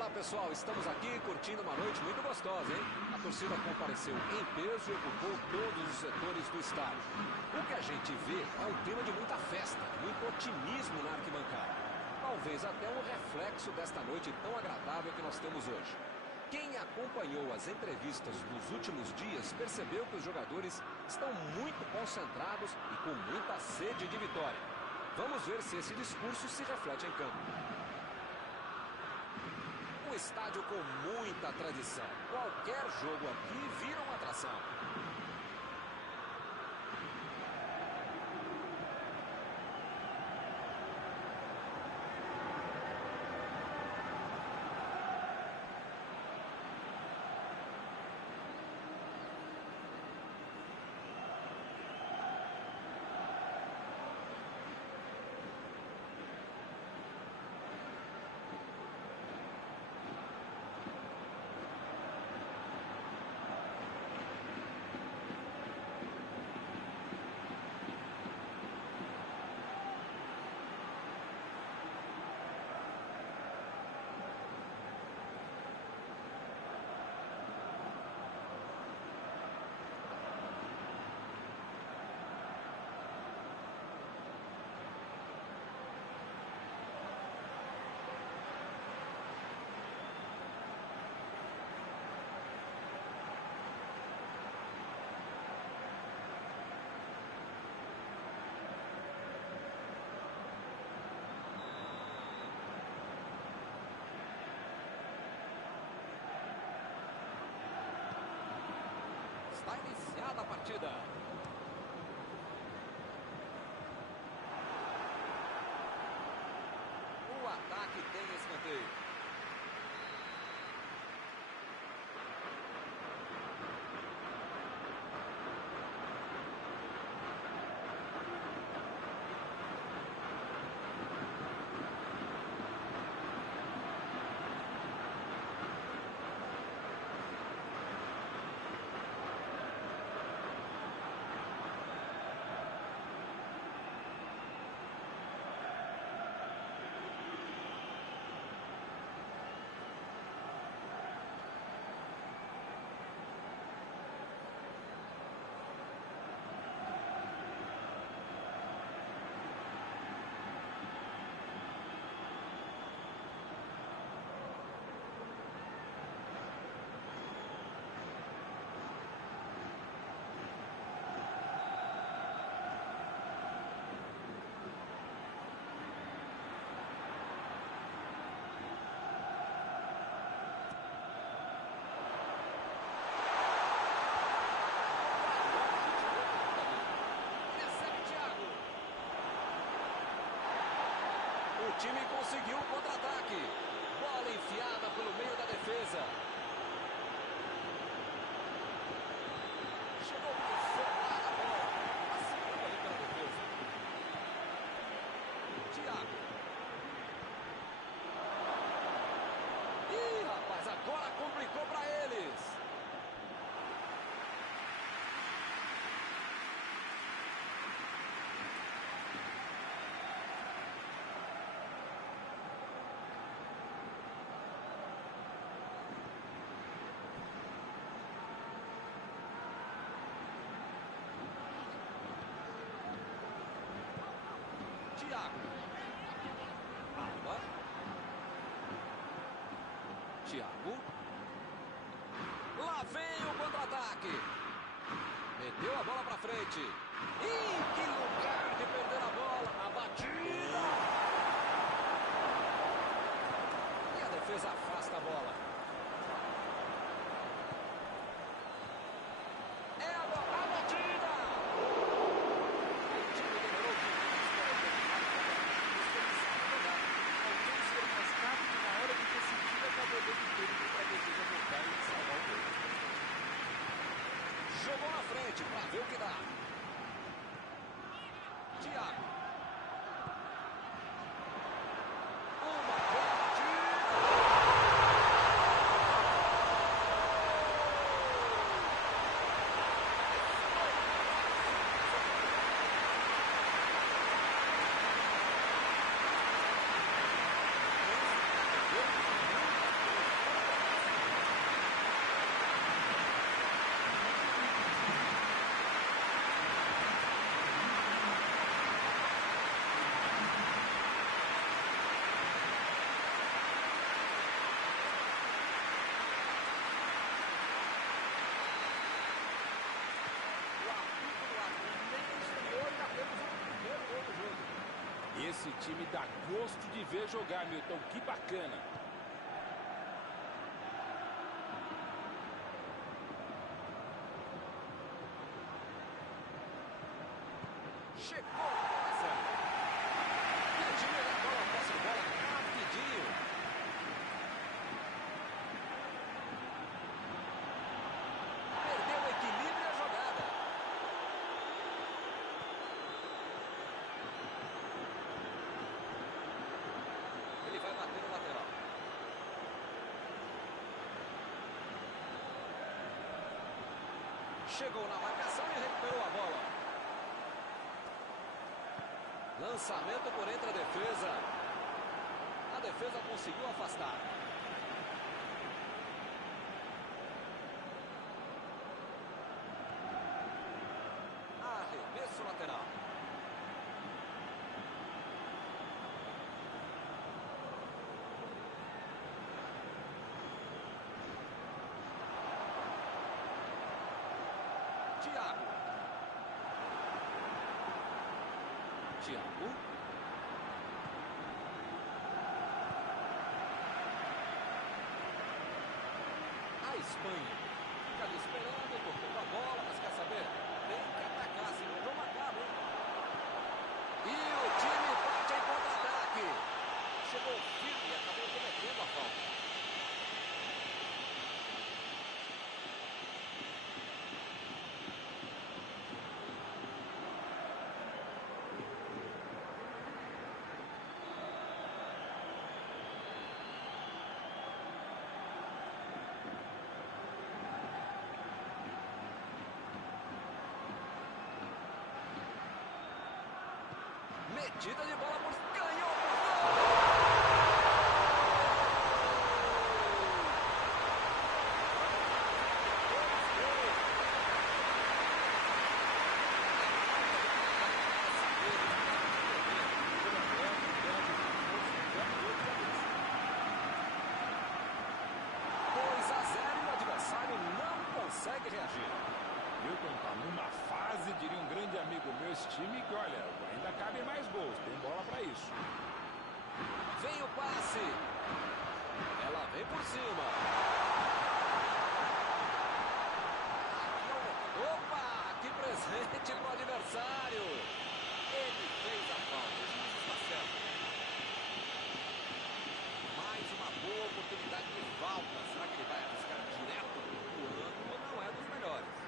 Olá pessoal, estamos aqui curtindo uma noite muito gostosa, hein? A torcida compareceu em peso e ocupou todos os setores do estádio. O que a gente vê é um clima de muita festa, muito otimismo na arquibancada. Talvez até um reflexo desta noite tão agradável que nós temos hoje. Quem acompanhou as entrevistas dos últimos dias percebeu que os jogadores estão muito concentrados e com muita sede de vitória. Vamos ver se esse discurso se reflete em campo. Um estádio com muita tradição. Qualquer jogo aqui vira uma atração. Está iniciada a partida. O ataque tem escanteio. O time conseguiu o contra-ataque. Bola enfiada pelo meio da defesa. Chegou por fora a bola. Passando ali pela defesa. Thiago. Ih, rapaz, agora complicou para eles. Thiago. Lá vem o contra-ataque. Meteu a bola pra frente. Ih, que lugar de perder a bola. A batida. E a defesa afasta a bola. É a batida. O time demorou demais para terminar o contra-ataque. Alguém ser mais rápido na hora de decidir, acabou dando tempo para a defesa voltar e salvar o gol. Jogou na frente para ver o que dá. Thiago. Esse time dá gosto de ver jogar, Milton. Que bacana. Chegou a bola. E o time da bola, posse de bola rapidinho. Perdeu o equilíbrio e a jogada. Ele vai bater no lateral. Chegou na marcação e recuperou a bola. Lançamento por entre a defesa. A defesa conseguiu afastar. Arremesso lateral. Thiago. A Espanha fica ali esperando, tocando a bola, mas quer saber? Tem que atacar, senão o jogo acaba, hein? E o time parte em contra-ataque. Chegou firme e acabou cometendo a falta. Metida de bola por... Ganhou por consegue reagir. Milton tá numa fase, diria um grande amigo meu, esse time que, olha, ainda cabe mais gols, tem bola pra isso. Vem o passe. Ela vem por cima. Opa, que presente pro adversário. Ele fez a falta, o juiz está certo. Mais uma boa oportunidade de falta. Será que ele vai arriscar direto? O ângulo não é dos melhores.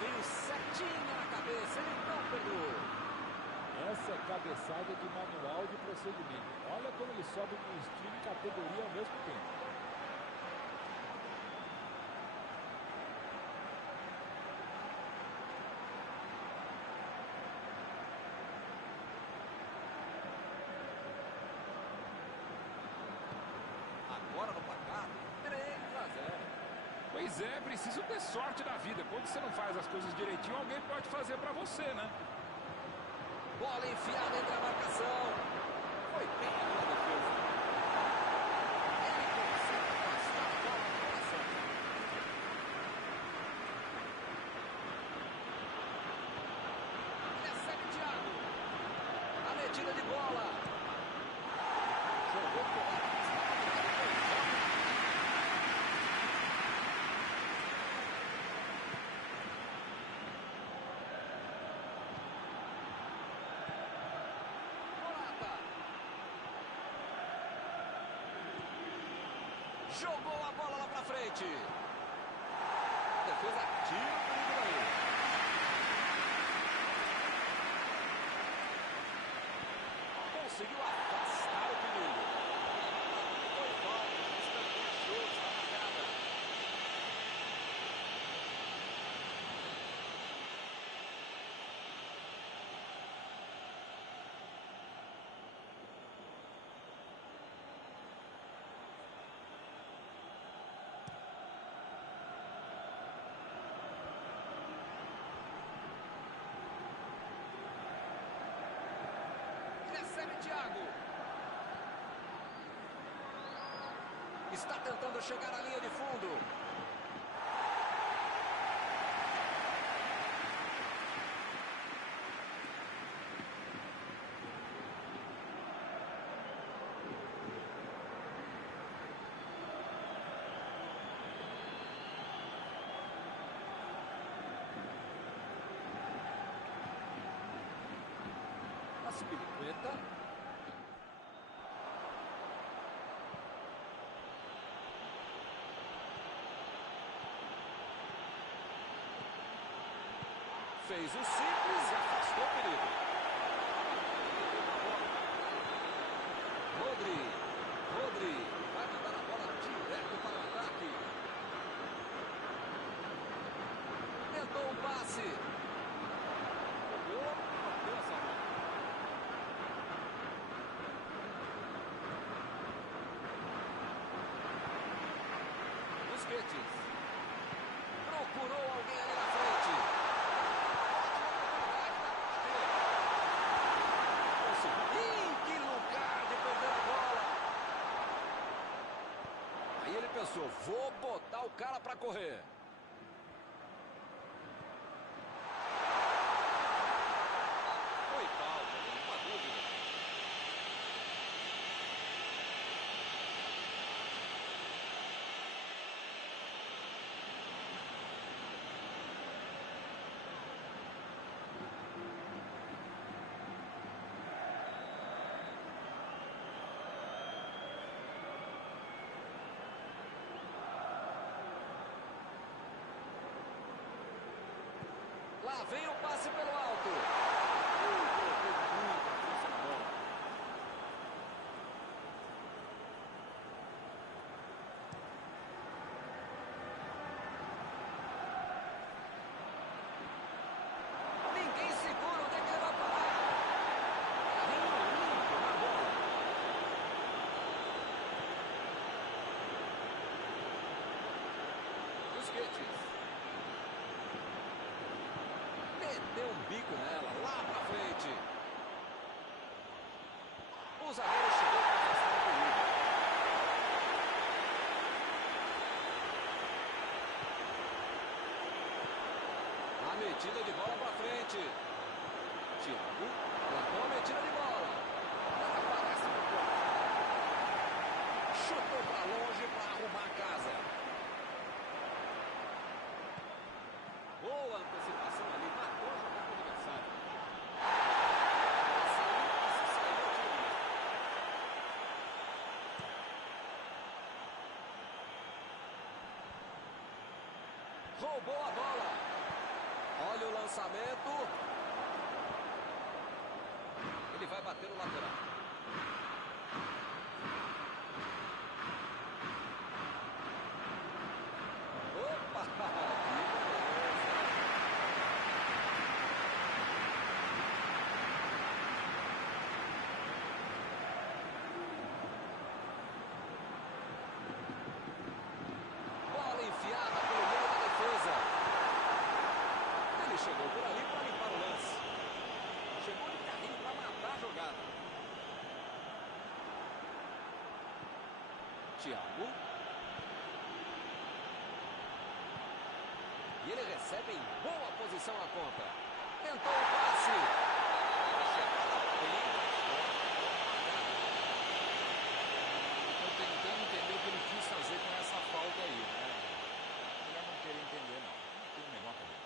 Veio certinha na cabeça, ele não perdoou. Essa é cabeçada de manual de procedimento. Olha como ele sobe com estilo e categoria ao mesmo tempo. Agora no placar, 3-0. Pois é, preciso ter sorte na vida. Quando você não faz as coisas direitinho, alguém pode fazer pra você, né? Bola enfiada entre a marcação. Foi bem na defesa. Ele consegue passar a bola no coração. Recebe Thiago. A metida de bola. Jogou por lá. Jogou a bola lá pra frente. A defesa tira o perigo daí. Conseguiu afastar o perigo. Foi falta, mas também achou essa apagada. Thiago. Está tentando chegar à linha de fundo. Aspilicueta. Fez o simples e afastou o perigo. Rodri vai mandar a bola direto para o ataque. Tentou um passe. Bateu essa bola. Busquets. Procurou alguém ali na frente. Que lugar de perder a bola. Aí ele pensou, vou botar o cara para correr. Foi falta, nenhuma dúvida. Lá vem o passe pelo alto. Colocou muita força na bola. Ninguém segura, onde é que ele vai parar? Carrinho limpo na bola. Busquets. Meteu um bico nela, lá pra frente. O zagueiro chegou para afastar o perigo. A metida de bola pra frente. Thiago plantou a metida de bola. Ela aparece no corte. Chutou pra longe para arrumar a casa. Boa antecipação ali, matou a jogada do adversário. Roubou a bola. Olha o lançamento. Ele vai bater no lateral. Opa! Enfiada pelo meio da defesa. Ele chegou por ali para limpar o lance. Chegou de carrinho para matar a jogada. Thiago. E ele recebe em boa posição a ponta. Tentou o passe. Estou tentando entender o que ele quis fazer com essa falta aí, né? Melhor não querer entender, não. Não tem o menor problema.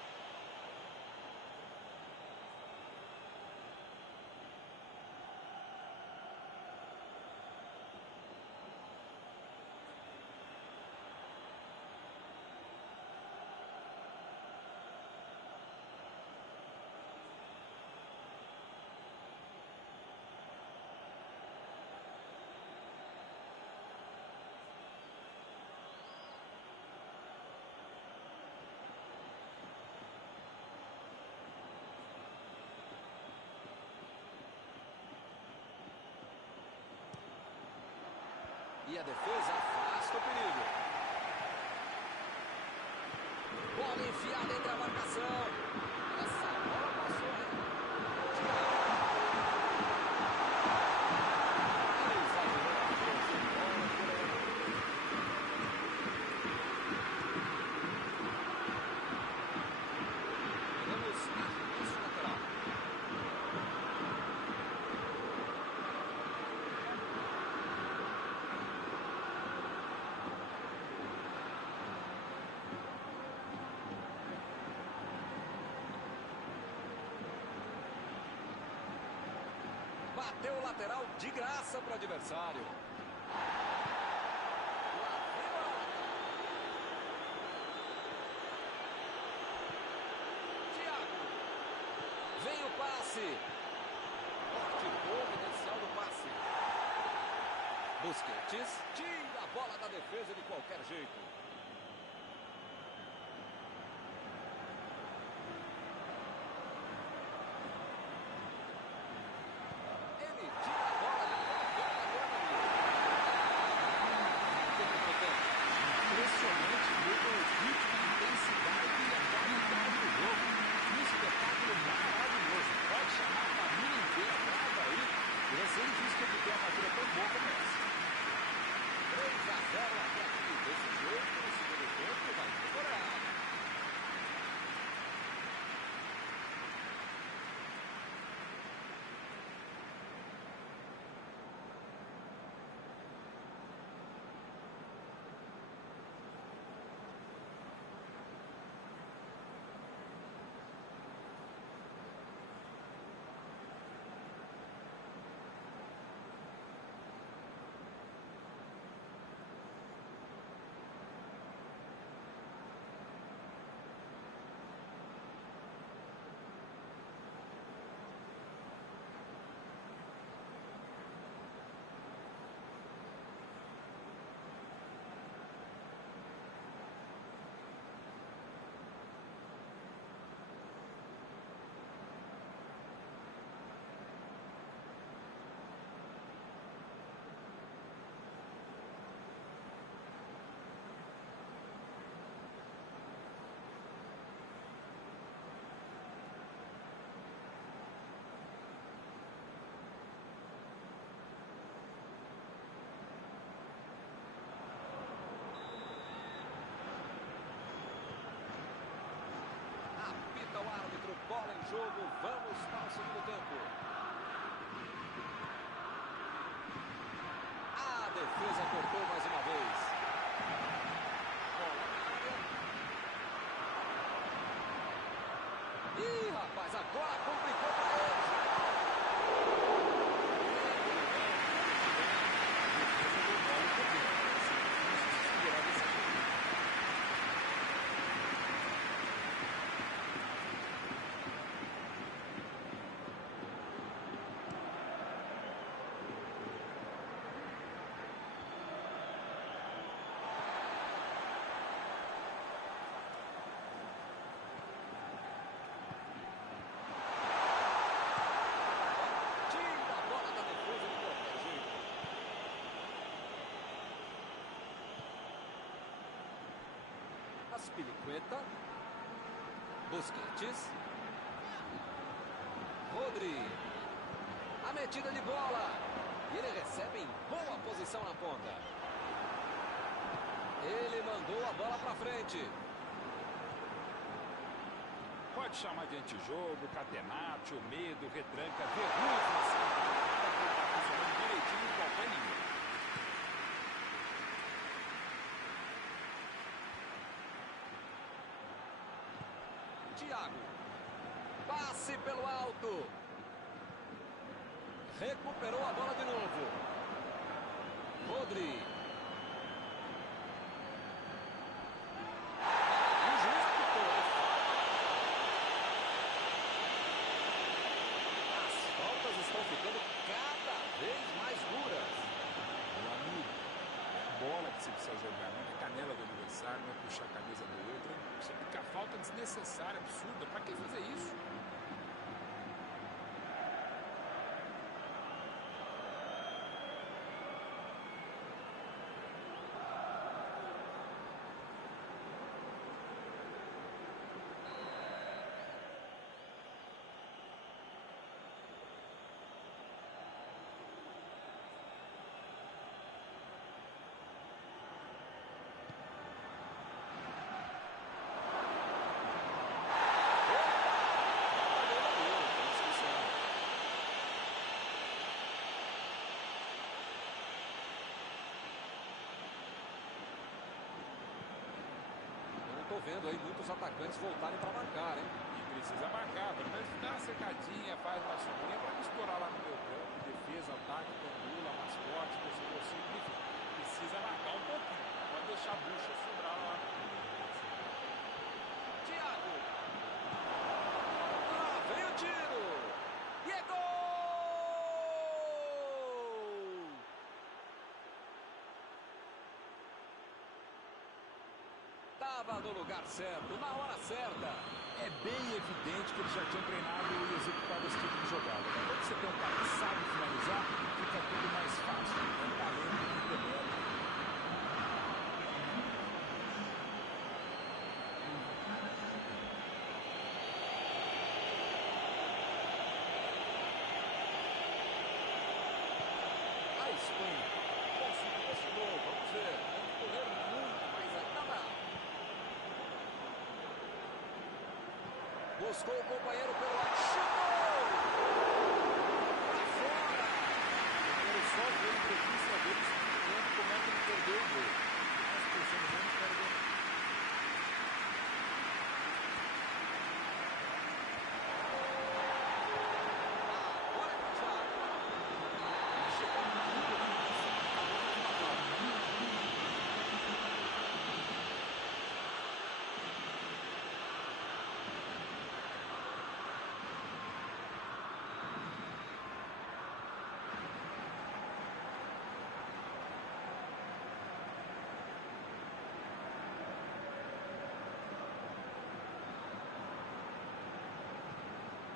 E a defesa afasta o perigo. Bola enfiada entre a marcação. Essa bola passou, hein? Meteu o lateral de graça para o adversário. Thiago. Vem o passe. Forte providencial do passe. Busquets tira a bola da defesa de qualquer jeito. Ele tira a bola de qualquer maneira. Impressionante ver o ritmo, a intensidade e a qualidade do jogo. Um espetáculo maravilhoso. Pode chamar a família inteira, brava aí. E vai ser difícil que ter uma partida tão boa como essa. 3-0 até aqui. Desse jeito, no segundo tempo, vai demorar. Apita o árbitro, bola em jogo, vamos para o segundo tempo. A defesa cortou mais uma vez. Bola na área. Ih, rapaz, agora complicou para eles. Tira a bola da defesa de qualquer jeito. Aspilicueta. Busquets. Rodri. A metida de bola. E ele recebe em boa posição na ponta. Ele mandou a bola para frente. Pode chamar de antijogo, catenate, o medo, retranca, verrugas assim. Tá funcionando direitinho em qualquer nível. Thiago. Passe pelo alto. Recuperou a bola de novo. Rodri. E o juiz apitou. As faltas estão ficando cada vez mais duras. Meu amigo, bola que você precisa jogar, não é canela do adversário, não é puxar a camisa do outro. Você fica falta desnecessária, absurda. Pra que fazer isso? Estou vendo aí muitos atacantes voltarem para marcar, hein? E precisa marcar, pelo menos dá uma secadinha, faz uma sombrinha para não estourar lá no meu campo. defesa, ataque, pendula, mascote, torcedor sempre precisa largar um pouquinho. Pode deixar a bucha sobrar lá. Thiago. Lá vem o tiro. E é gol! Estava no lugar certo, na hora certa. É bem evidente que eles já tinham treinado e executado esse tipo de jogada. Quando você tem um cara que sabe finalizar, fica tudo mais fácil. É um talento que demora. A Espanha conseguiu esse gol, vamos ver. Tem que correr muito, mas ainda dá. Buscou o companheiro pelo lado, chutou! Pra fora! Eu quero só ver a entrevista dele explicando como é que ele perdeu o gol. Mas pensando bem, não quero ver. Agora é pra Thiago. Chegou no fundo aqui, acabou de uma falta.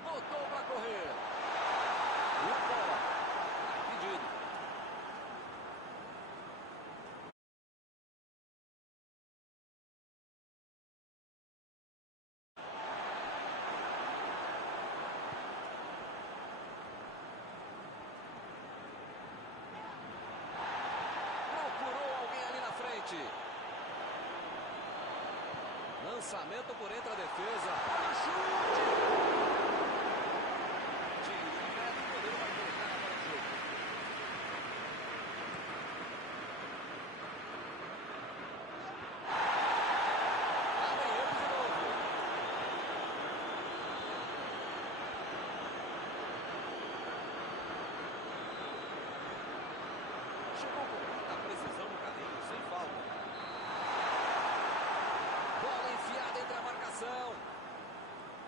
Voltou pra correr. E a bola. Tá impedido. Procurou alguém ali na frente. Lançamento por entre a defesa. Olha o chute! Tiro de meta, o goleiro vai colocar a bola no jogo. Lá vem ele de novo. Chegou com muita precisão no carrinho, sem falta. Bola enfiada entre a marcação.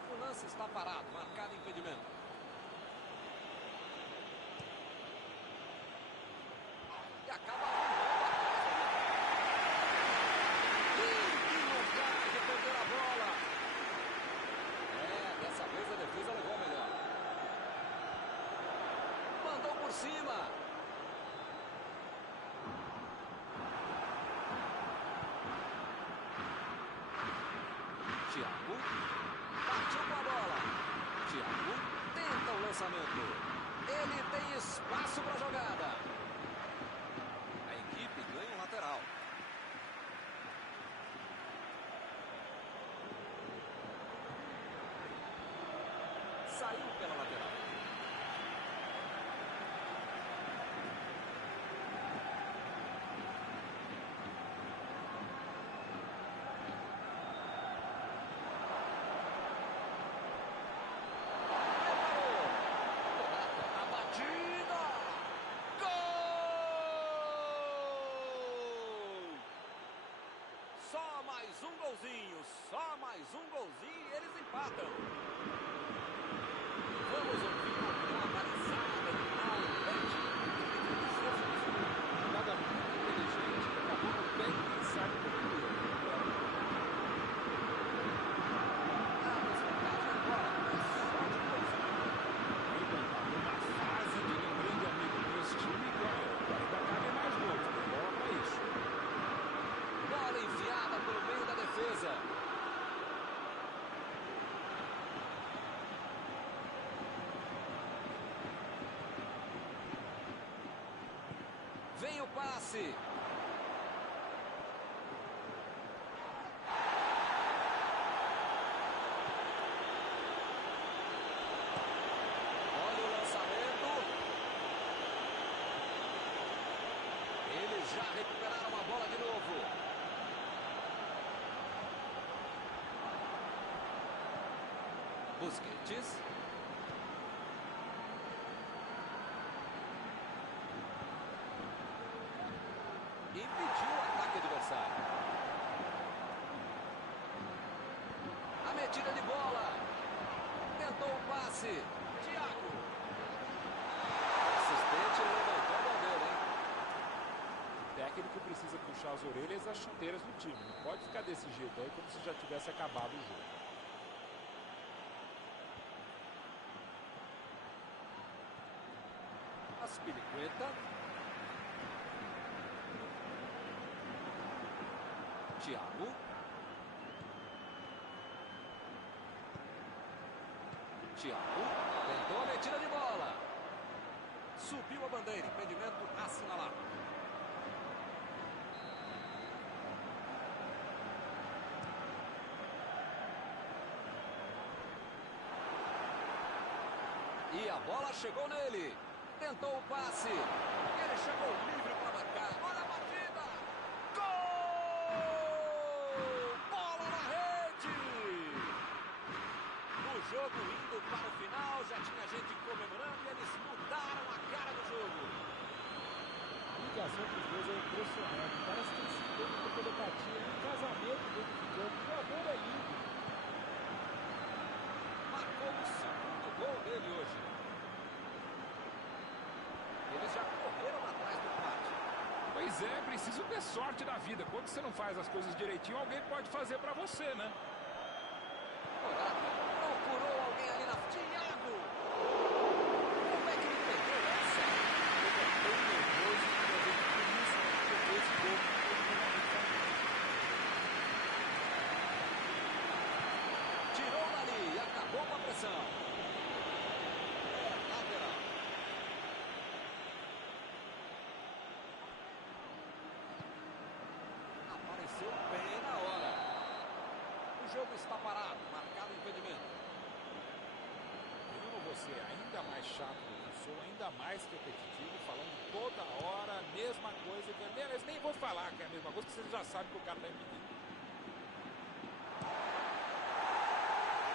O lance está parado, marcado impedimento. E acaba arrumando atrás ali. Ih, que lugar de perder a bola. É, dessa vez a defesa levou melhor. Mandou por cima. Thiago partiu com a bola. Thiago tenta o lançamento. Ele tem espaço para a jogada. A equipe ganha um lateral. Saiu pela lateral. Só mais um golzinho e eles empatam. Vamos ouvir uma balizada de Paulo Betti. Jogada muito inteligente, acabou no bem pensado do goleiro. A desvantagem agora é só de um golzinho. Numa fase de um grande amigo desse time, ainda cabe mais gols. Tem bola pra isso. Bola enfiada pelo meio da defesa. Vem o passe. Olha o lançamento. Eles já recuperaram a bola de novo. Busquets. Metida de bola. Tentou o passe. Thiago. O assistente levantou a bandeira, hein? O técnico precisa puxar as orelhas e as chuteiras do time. Não pode ficar desse jeito aí como se já tivesse acabado o jogo. Aspilicueta. Thiago. Thiago. Tentou a metida de bola. Subiu a bandeira. Impedimento assinalado. E a bola chegou nele. Tentou o passe. Ele chegou livre para marcar. Olha a batida. Gol! Bola na rede. O jogo indo para o final. Já tinha gente comemorando e eles mudaram a cara do jogo. A ligação dos dois é impressionante. Parece que eles se entendem por telepatia. É um casamento dentro do campo. O amor é lindo. Marcou o segundo gol dele hoje. Eles já correram atrás do empate. Pois é, preciso ter sorte na vida. Quando você não faz as coisas direitinho, alguém pode fazer pra você, né? Morata procurou alguém ali na... Thiago! Como é que ele perdeu essa? Ele é tão nervoso que eu vejo por isso que eu vejo esse gol. Tirou dali e acabou com a pressão. É lateral. Apareceu bem na hora. O jogo está parado, marcado impedimento. Eu não vou ser ainda mais chato do que sou, ainda mais repetitivo, falando toda hora a mesma coisa. Eles nem vou falar que é a mesma coisa, porque vocês já sabem que o cara está impedido.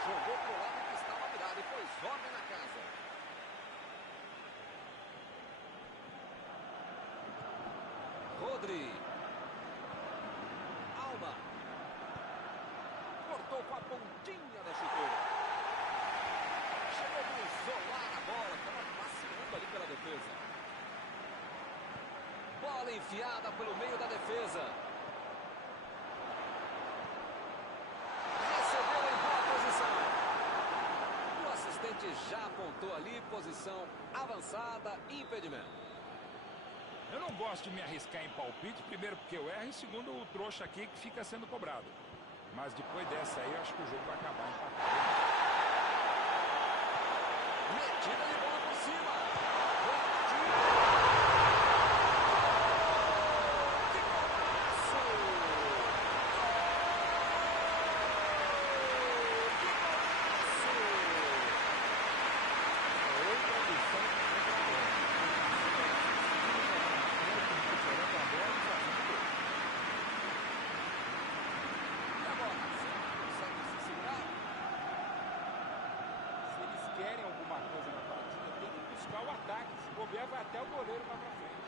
Jogou pro lado que estava virado e pôs ordem na casa. Rodri. Alba. Cortou com a pontinha da chuteira. Chegou para isolar a bola. Estava vacilando ali pela defesa. Bola enfiada pelo meio da defesa. Recebeu em boa posição. O assistente já apontou ali, posição avançada, impedimento. Eu não gosto de me arriscar em palpite, primeiro porque eu erro e segundo o trouxa aqui que fica sendo cobrado. Mas depois dessa aí, eu acho que o jogo vai acabar empatado. Metida de bola por cima. Que golaço! Que golaço! Outra lição de E agora? Consegue se segurar? Se eles querem alguma coisa na partida, tem que buscar o ataque. Se bobear, vai até o goleiro lá pra frente.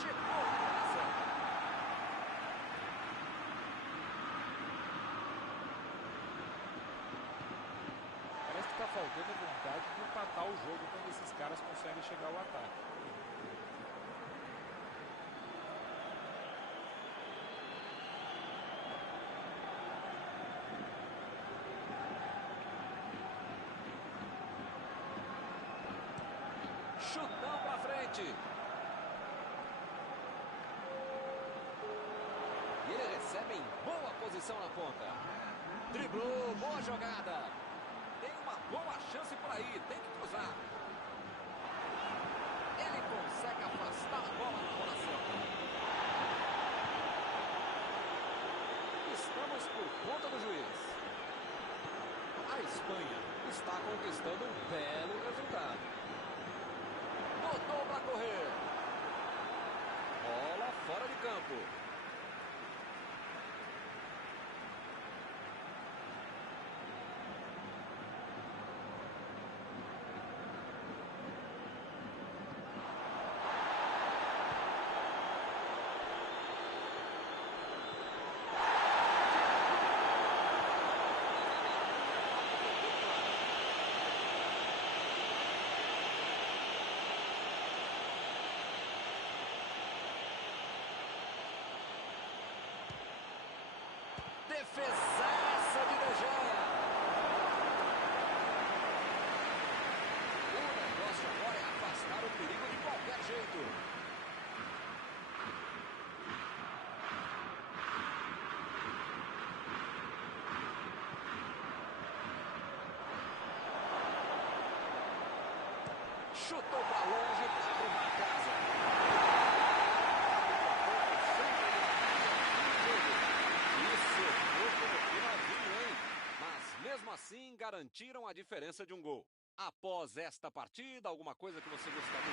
Chegou a marcação. Parece que tá faltando vontade de empatar o jogo quando esses caras conseguem chegar ao ataque. Chutão pra frente. E ele recebe em boa posição na ponta. Driblou, boa jogada. Tem uma boa chance por aí, tem que cruzar. Ele consegue afastar a bola na rotação. Estamos por conta do juiz. A Espanha está conquistando um belo resultado. Botou para correr. Bola fora de campo. Defesaça de De Gea. O negócio agora é afastar o perigo de qualquer jeito. Chutou pra longe pra arrumar a casa. Isso, louco no finalzinho, hein? Mas mesmo assim garantiram a diferença de um gol. Após esta partida, alguma coisa que você gostaria